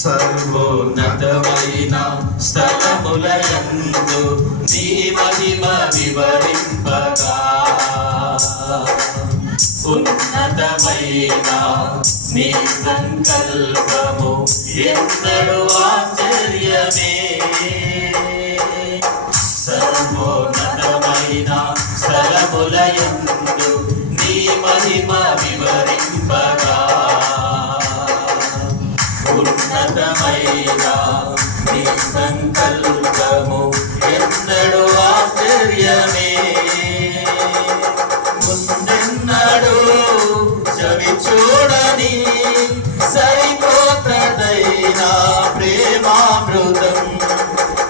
సర్వోన్నతమైన స్థలములయందు నీ మహిమ వివరింపగా ఉన్నతమైన నీ సంకల్పము ఎంతడు ఆశ్చర్యమే. సర్వోన్నతమైన స్థలములయందు నీ మహిమ వివరింపగా ఉన్నతమైన నీ సంకల్పము ఎన్నడు ఆశ్చర్యమే. ముందెన్నడు చవి చూడని సరిపోతదైన ప్రేమామృతం.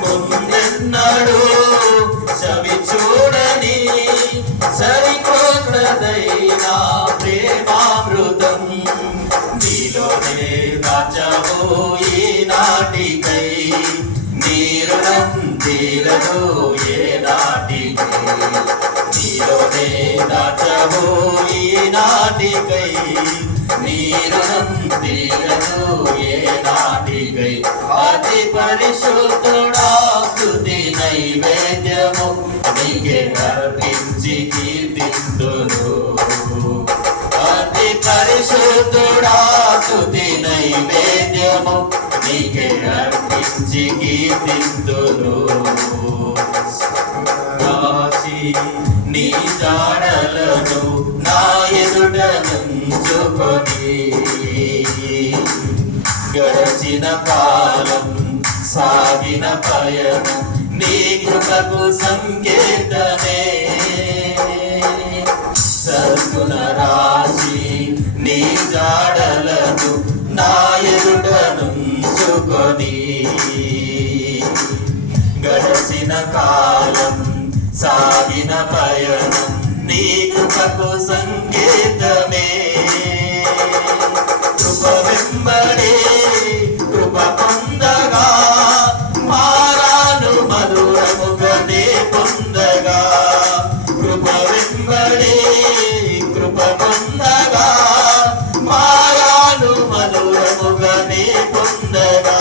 ముందెన్నడు చవి చూడని సరిపోతదైన ప్రేమామృతం. నీలోనే దాచావు ఈనాటికై, నీ రుణం తీరదు ఏనాటికై. నీలోనే దాచావు ఈనాటికై, నీ రుణం తీరదు ఏనాటికై. అతి పరిశుద్ధుడా స్తుతి నైవేద్యము నీకే అర్పించి కీర్తింతును. అతి పరిశుద్ధుడా స్తుతి నైవేద్యము నీకే అర్పించి కీర్తింతును. కాచి నీ జాడలను నా ఎదుట నుంచుకొని గడచిన కాలం సాగిన పయనం నీ కృపకు సంకేతమే. సద్గుణ రాశి నీ జాడలను నా ఎదుట నుంచుకొని గడచిన కాలం సాగిన పయనం నీ కృపకు సంకేతమే. కృప వెంబడే కృప పొందగా మారాను మధురముగనే పొందగా. కృప వెంబడే కృప పొందగా మారాను మధురముగనే పొందగా.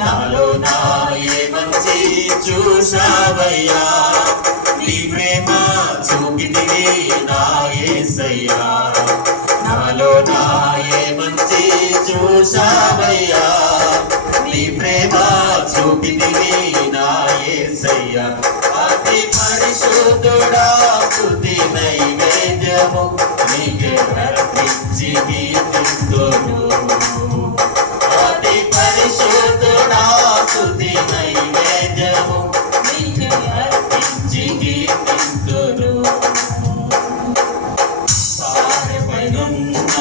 నాలో నాయే మంచి చూశావయ్యా, నీ ప్రేమ చూపితివి నా యేసయ్యా. నాలో నాయే మంచి చూశావయ్యా, నీ ప్రేమ చూపితివి నా యేసయ్యా. అతి పరిశుద్ధుడా స్తుతి నైవేద్యము నీకే అర్పించి కీర్తింతును. అతి పరిశుద్ధుడా స్తుతి నైవేద్యము నీకే అర్పించి కీర్తింతును. సారెపైనున్న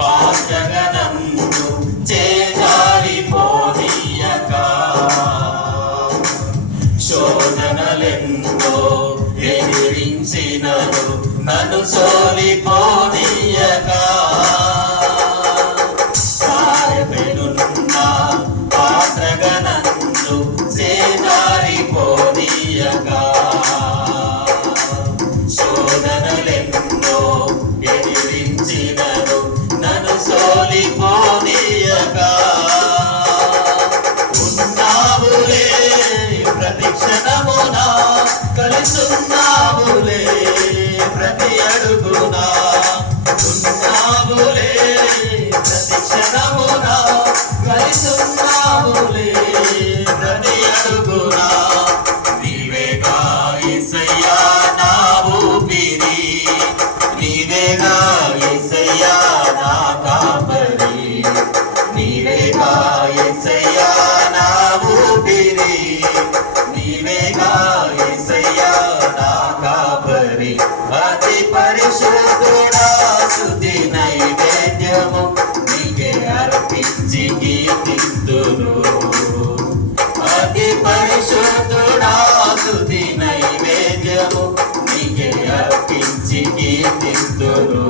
పాత్రగనందు చేజారిపోనీయక, శోధనలెందో ఎదిరించినను నన్ను సోలిపోనీయక. సారెపైనున్న పాత్రగనందు చేజారిపోనీయక, శోధనలెన్నో ఎదిరించినను నన్ను సోలిపోనీయక. ఉన్నావులే ప్రతి క్షణమున, కలిసున్నావులే ప్రతి అడుగున. ఉన్నావులే ప్రతి క్షణమున, కలిసున్నావులే ప్రతి అడుగున. నీవేగా యేసయ్యా నా ఊపిరి, నీవేగా యేసయ్యా నా కాపరి. నీవేగా యేసయ్యా నా ఊపిరి, నీవేగా యేసయ్యా నా కాపరి. అతి పరిశుద్ధుడా స్తుతి నైవేద్యము నీకే అర్పించి కీర్తింతును. అతి పరిశుద్ధుడా స్తుతి నైవేద్యము నీకే అర్పించి కీర్తింతును.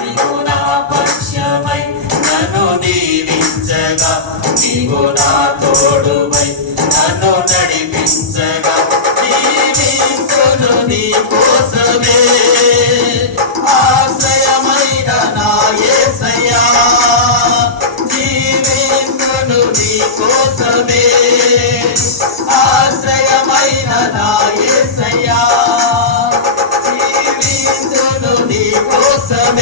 నీవు నా పక్షమై నన్ను దీవించగా, నీవు నా తోడువై నన్ను నడిపించగా, జీవించును నీ కోసమే. ఆశ్రయమైన నా యేసయ్యా, నా యేసయ్యా జీవించును నీ కోసమే